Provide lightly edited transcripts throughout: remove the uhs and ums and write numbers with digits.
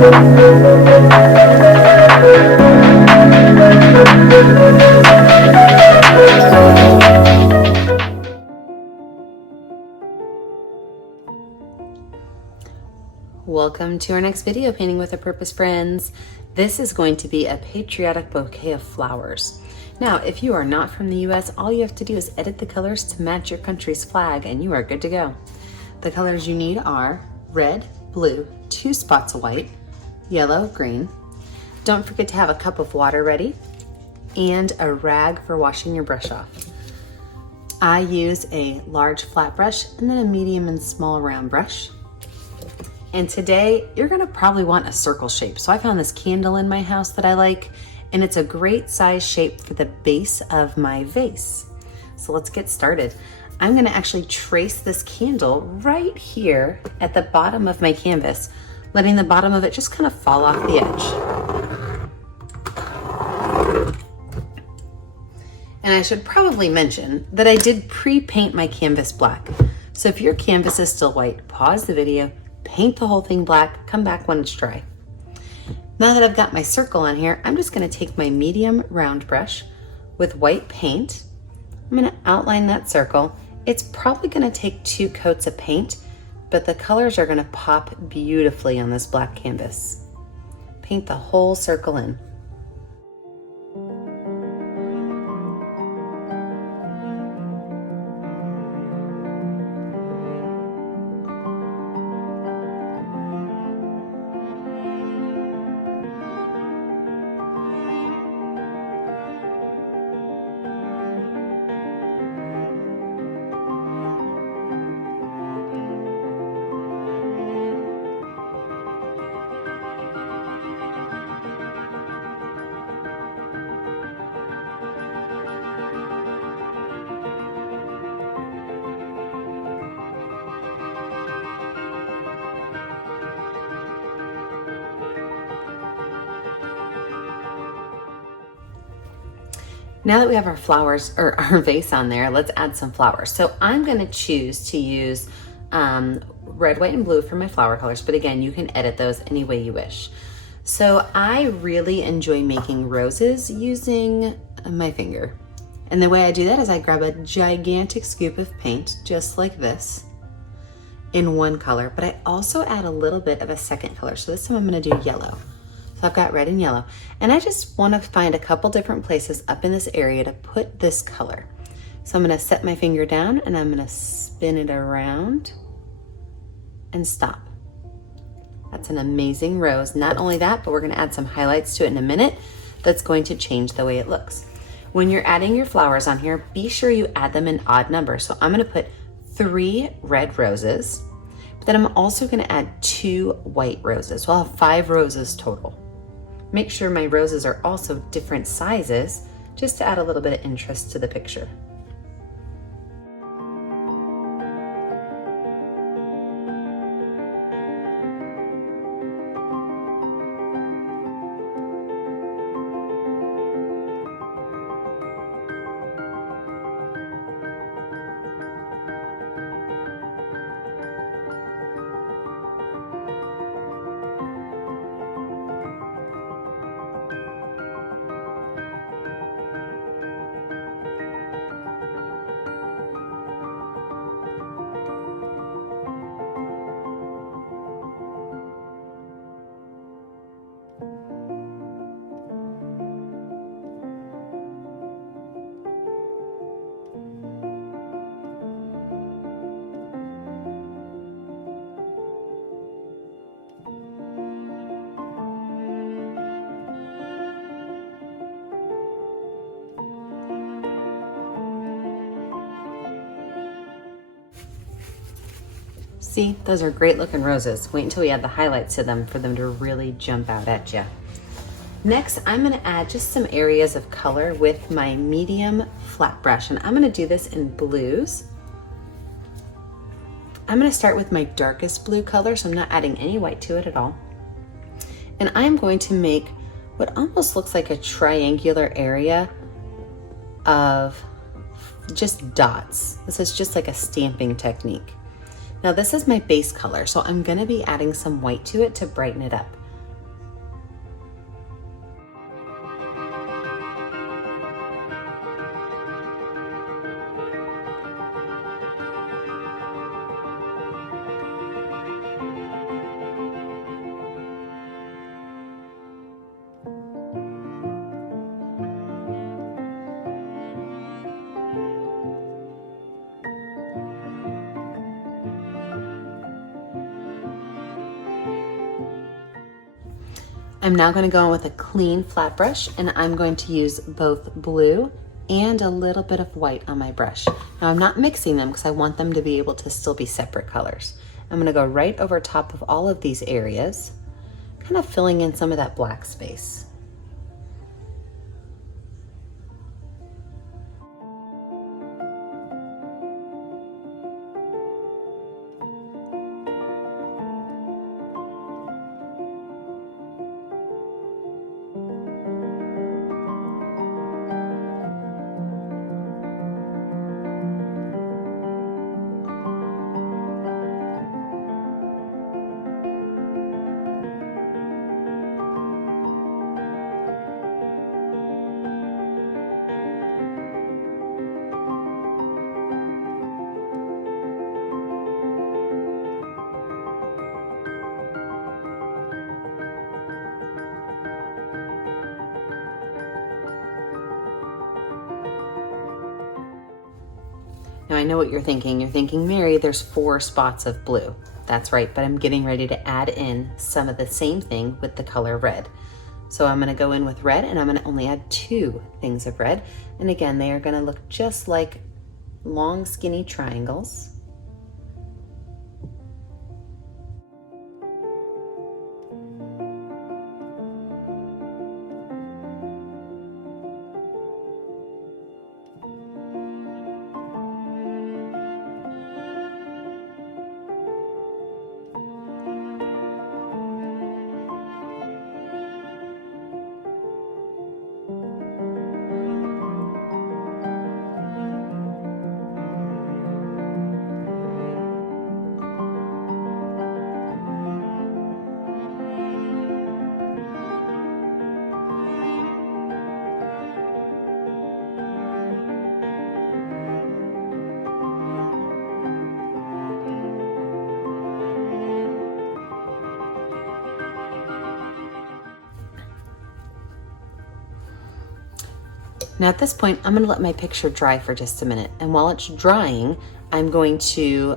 Welcome to our next video, Painting with a Purpose, friends. This is going to be a patriotic bouquet of flowers. Now, if you are not from the US, all you have to do is edit the colors to match your country's flag and you are good to go. The colors you need are red, blue, 2 spots of white, yellow, green. Don't forget to have a cup of water ready and a rag for washing your brush off. I use a large flat brush and then a medium and small round brush. And today you're gonna probably want a circle shape. So I found this candle in my house that I like, and it's a great size shape for the base of my vase. So let's get started. I'm gonna actually trace this candle right here at the bottom of my canvas, letting the bottom of it just kind of fall off the edge. And I should probably mention that I did pre-paint my canvas black. So if your canvas is still white, pause the video, paint the whole thing black, come back when it's dry. Now that I've got my circle on here, I'm just gonna take my medium round brush with white paint. I'm gonna outline that circle. It's probably gonna take 2 coats of paint, but the colors are gonna pop beautifully on this black canvas. Paint the whole circle in. Now that we have our flowers or our vase on there, let's add some flowers. So I'm gonna choose to use red, white, and blue for my flower colors, but again, you can edit those any way you wish. So I really enjoy making roses using my finger. And the way I do that is I grab a gigantic scoop of paint, just like this, in one color, but I also add a little bit of a second color. So this time I'm gonna do yellow. So I've got red and yellow, and I just want to find a couple different places up in this area to put this color. So I'm going to set my finger down and I'm going to spin it around and stop. That's an amazing rose. Not only that, but we're going to add some highlights to it in a minute. That's going to change the way it looks. When you're adding your flowers on here, be sure you add them in odd numbers. So I'm going to put 3 red roses, but then I'm also going to add 2 white roses. So I'll have 5 roses total. Make sure my roses are also different sizes, just to add a little bit of interest to the picture. See, those are great looking roses. Wait until we add the highlights to them for them to really jump out at you. Next, I'm gonna add just some areas of color with my medium flat brush, and I'm gonna do this in blues. I'm gonna start with my darkest blue color, so I'm not adding any white to it at all. And I'm going to make what almost looks like a triangular area of just dots. This is just like a stamping technique. Now this is my base color, so I'm gonna be adding some white to it to brighten it up. I'm now going to go in with a clean flat brush, and I'm going to use both blue and a little bit of white on my brush. Now I'm not mixing them because I want them to be able to still be separate colors. I'm going to go right over top of all of these areas, kind of filling in some of that black space. Now I know what you're thinking. You're thinking, Mary, there's 4 spots of blue. That's right, but I'm getting ready to add in some of the same thing with the color red. So I'm gonna go in with red, and I'm gonna only add 2 things of red. And again, they are gonna look just like long, skinny triangles. Now at this point, I'm gonna let my picture dry for just a minute. And while it's drying, I'm going to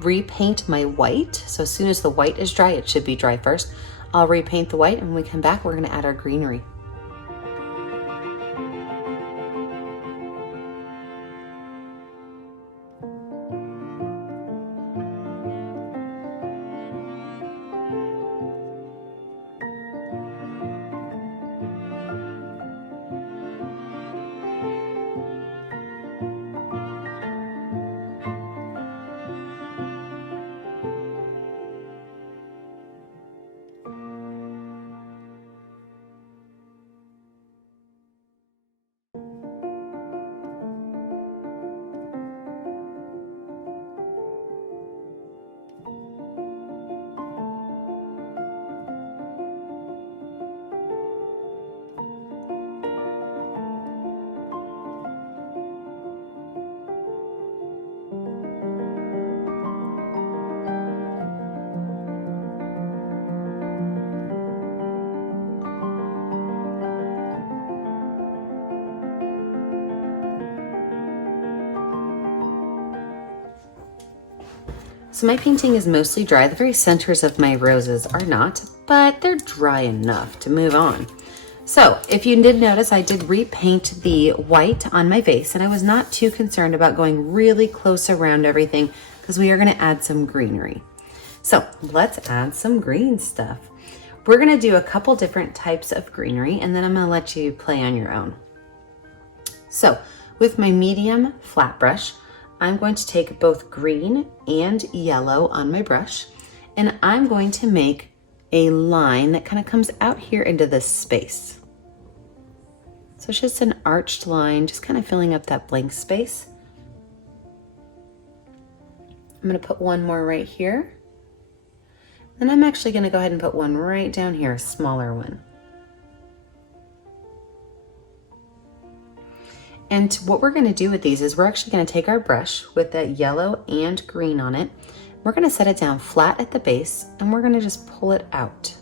repaint my white. So as soon as the white is dry, it should be dry first, I'll repaint the white, and when we come back, we're gonna add our greenery. So my painting is mostly dry. The very centers of my roses are not, but they're dry enough to move on. So if you did notice, I did repaint the white on my vase, and I was not too concerned about going really close around everything because we are gonna add some greenery. So let's add some green stuff. We're gonna do a couple different types of greenery, and then I'm gonna let you play on your own. So with my medium flat brush, I'm going to take both green and yellow on my brush, and I'm going to make a line that kind of comes out here into this space. So it's just an arched line, just kind of filling up that blank space. I'm gonna put one more right here. Then I'm actually gonna go ahead and put one right down here, a smaller one. And what we're gonna do with these is we're actually gonna take our brush with that yellow and green on it. We're gonna set it down flat at the base, and we're gonna just pull it out.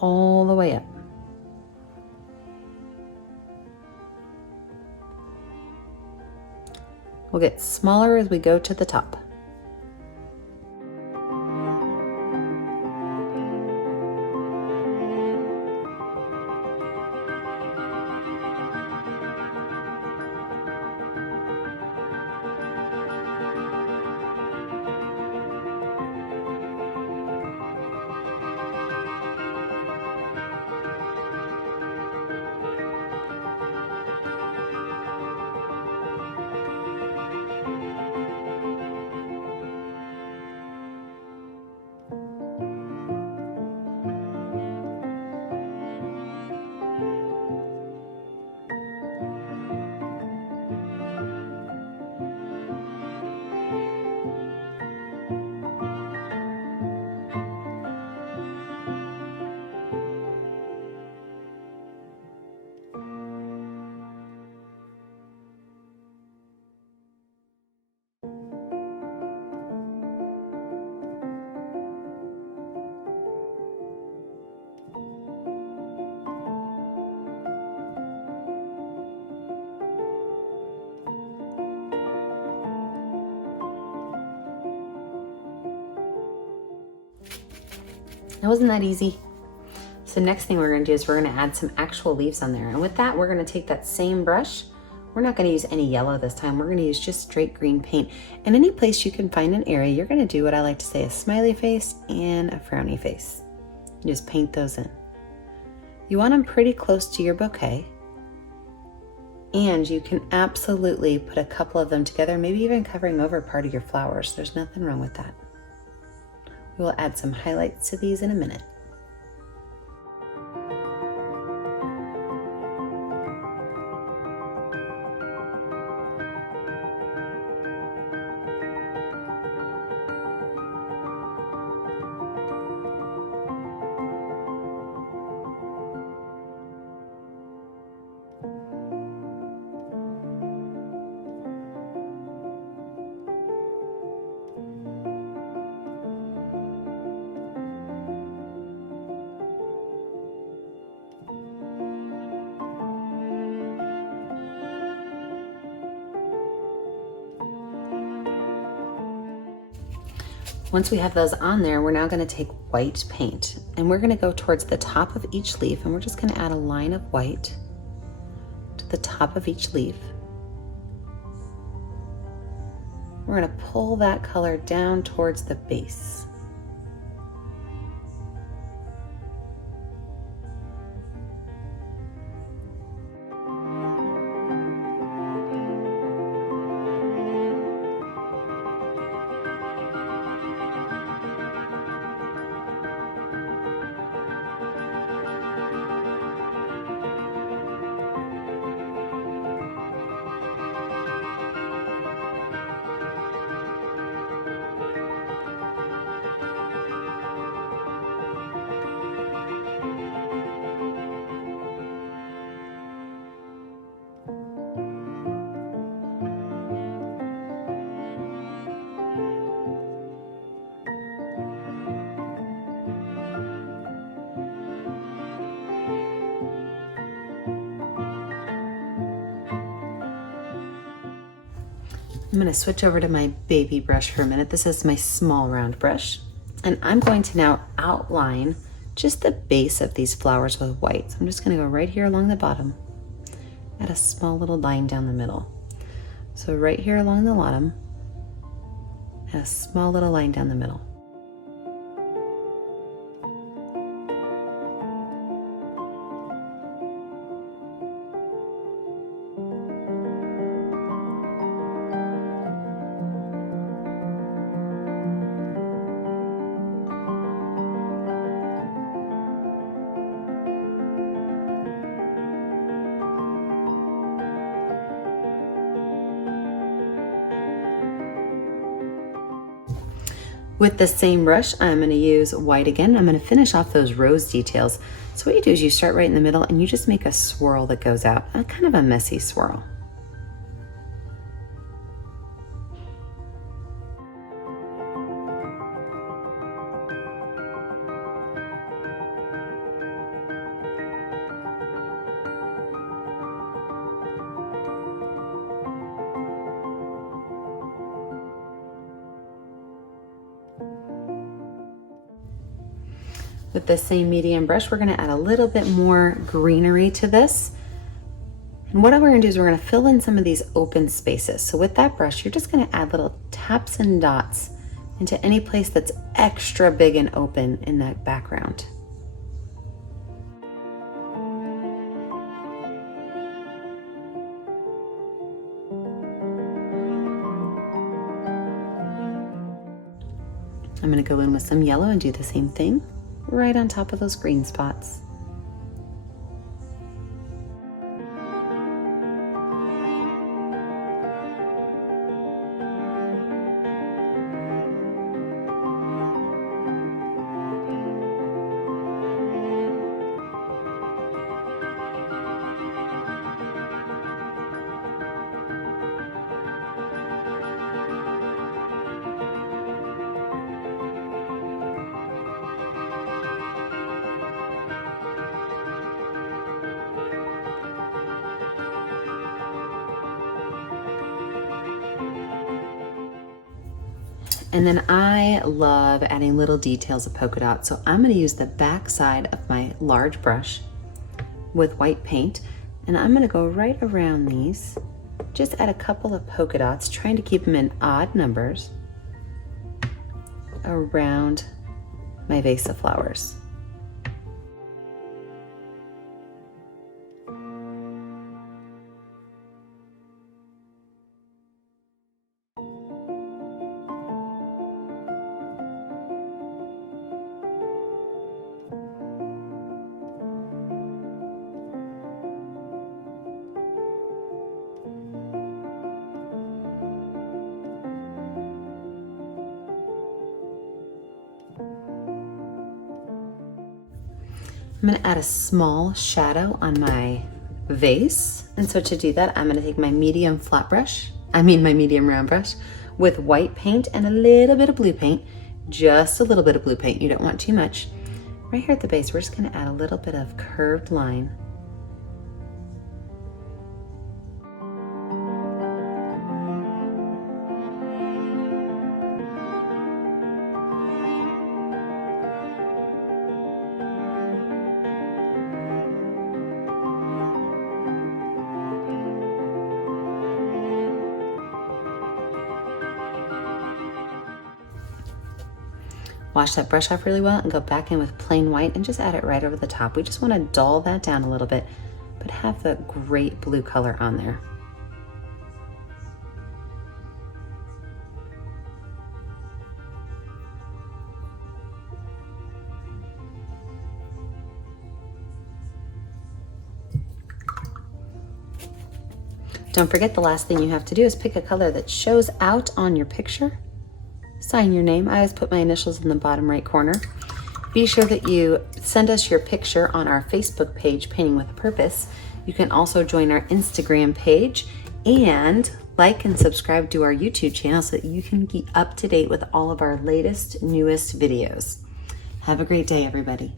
All the way up. We'll get smaller as we go to the top. Now, wasn't that easy? So next thing we're gonna do is we're gonna add some actual leaves on there. And with that, we're gonna take that same brush. We're not gonna use any yellow this time. We're gonna use just straight green paint. And any place you can find an area, you're gonna do what I like to say, a smiley face and a frowny face. You just paint those in. You want them pretty close to your bouquet. And you can absolutely put a couple of them together, maybe even covering over part of your flowers. There's nothing wrong with that. We will add some highlights to these in a minute. Once we have those on there, we're now gonna take white paint and we're gonna go towards the top of each leaf and we're just gonna add a line of white to the top of each leaf. We're gonna pull that color down towards the base. I'm gonna switch over to my baby brush for a minute. This is my small round brush. And I'm going to now outline just the base of these flowers with white. So I'm just gonna go right here along the bottom, add a small little line down the middle. So right here along the bottom, add a small little line down the middle. With the same brush, I'm gonna use white again. I'm gonna finish off those rose details. So what you do is you start right in the middle and you just make a swirl that goes out, a kind of a messy swirl. With the same medium brush, we're gonna add a little bit more greenery to this. And what we're gonna do is we're gonna fill in some of these open spaces. So with that brush, you're just gonna add little taps and dots into any place that's extra big and open in that background. I'm gonna go in with some yellow and do the same thing right on top of those green spots. And then I love adding little details of polka dots. So I'm gonna use the back side of my large brush with white paint, and I'm gonna go right around these, just add a couple of polka dots, trying to keep them in odd numbers around my vase of flowers. I'm gonna add a small shadow on my vase. And so to do that, I'm gonna take my medium round brush with white paint and a little bit of blue paint, just a little bit of blue paint. You don't want too much. Right here at the base, we're just gonna add a little bit of curved line. Wash that brush off really well and go back in with plain white and just add it right over the top. We just want to dull that down a little bit, but have the great blue color on there. Don't forget, the last thing you have to do is pick a color that shows out on your picture. Sign your name. I always put my initials in the bottom right corner. Be sure that you send us your picture on our Facebook page, Painting with a Purpose. You can also join our Instagram page and like and subscribe to our YouTube channel so that you can keep up to date with all of our latest, newest videos. Have a great day, everybody.